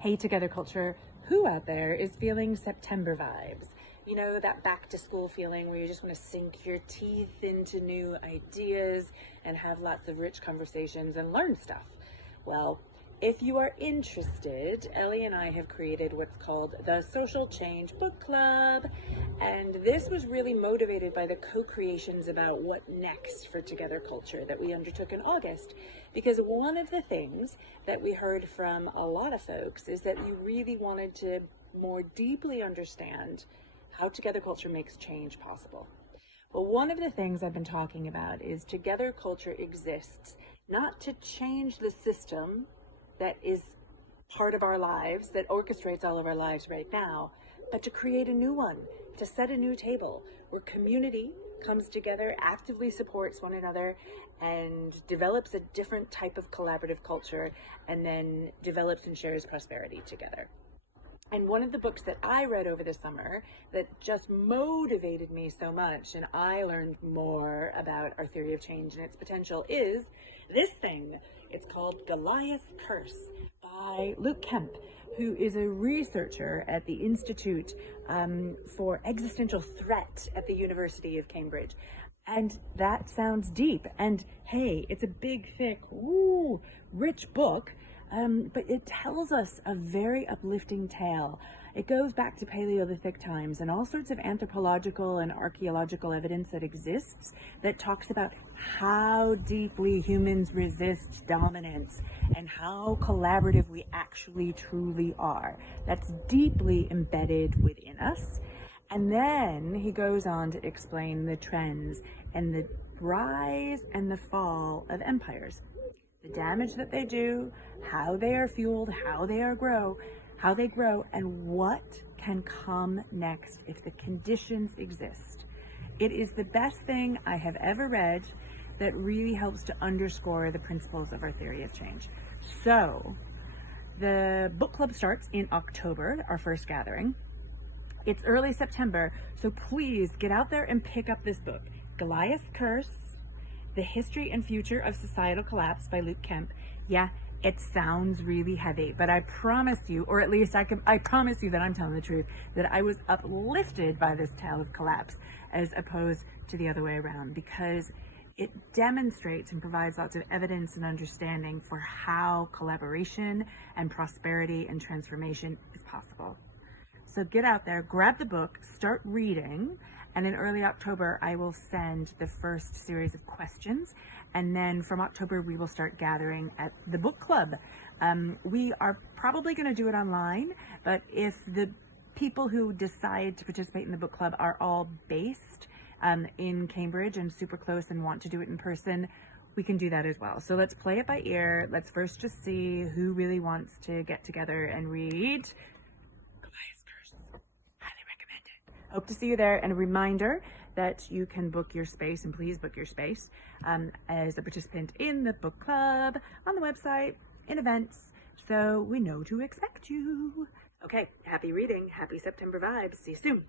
Hey Together Culture, who out there is feeling September vibes? You know, that back to school feeling where you just want to sink your teeth into new ideas and have lots of rich conversations and learn stuff. Well, if you are interested, Ellie and I have created what's called the Social Change Book Club. And this was really motivated by the co-creations about what next for Together Culture that we undertook in August. Because one of the things that we heard from a lot of folks is that you really wanted to more deeply understand how Together Culture makes change possible. Well, one of the things I've been talking about is Together Culture exists not to change the system that is part of our lives, that orchestrates all of our lives right now, but to create a new one, to set a new table where community comes together, actively supports one another, and develops a different type of collaborative culture, and then develops and shares prosperity together. And one of the books that I read over the summer that just motivated me so much, and I learned more about our theory of change and its potential, is this thing. It's called Goliath Curse by Luke Kemp, who is a researcher at the Institute for Existential Threat at the University of Cambridge. And that sounds deep. And hey, it's a big, thick, rich book. But it tells us a very uplifting tale. It goes back to Paleolithic times and all sorts of anthropological and archaeological evidence that exists that talks about how deeply humans resist dominance and how collaborative we actually truly are. That's deeply embedded within us. And then he goes on to explain the trends and the rise and the fall of empires. The damage that they do, how they are fueled, how they grow, and what can come next if the conditions exist. It is the best thing I have ever read that really helps to underscore the principles of our theory of change. So, the book club starts in October, our first gathering. It's early September, so please get out there and pick up this book, Goliath Curse, The History and Future of Societal Collapse by Luke Kemp. Yeah, it sounds really heavy, but I promise you, or at least I promise you that I'm telling the truth, that I was uplifted by this tale of collapse as opposed to the other way around, because it demonstrates and provides lots of evidence and understanding for how collaboration and prosperity and transformation is possible. So get out there, grab the book, start reading, and in early October, I will send the first series of questions. And then from October, we will start gathering at the book club. We are probably going to do it online, but if the people who decide to participate in the book club are all based in Cambridge and super close and want to do it in person, we can do that as well. So let's play it by ear. Let's first just see who really wants to get together and read Goliath's Curse. Highly recommend it. Hope to see you there. And a reminder that you can book your space, and please book your space as a participant in the book club on the website, in events, so we know to expect you. Okay, happy reading, happy September vibes. See you soon.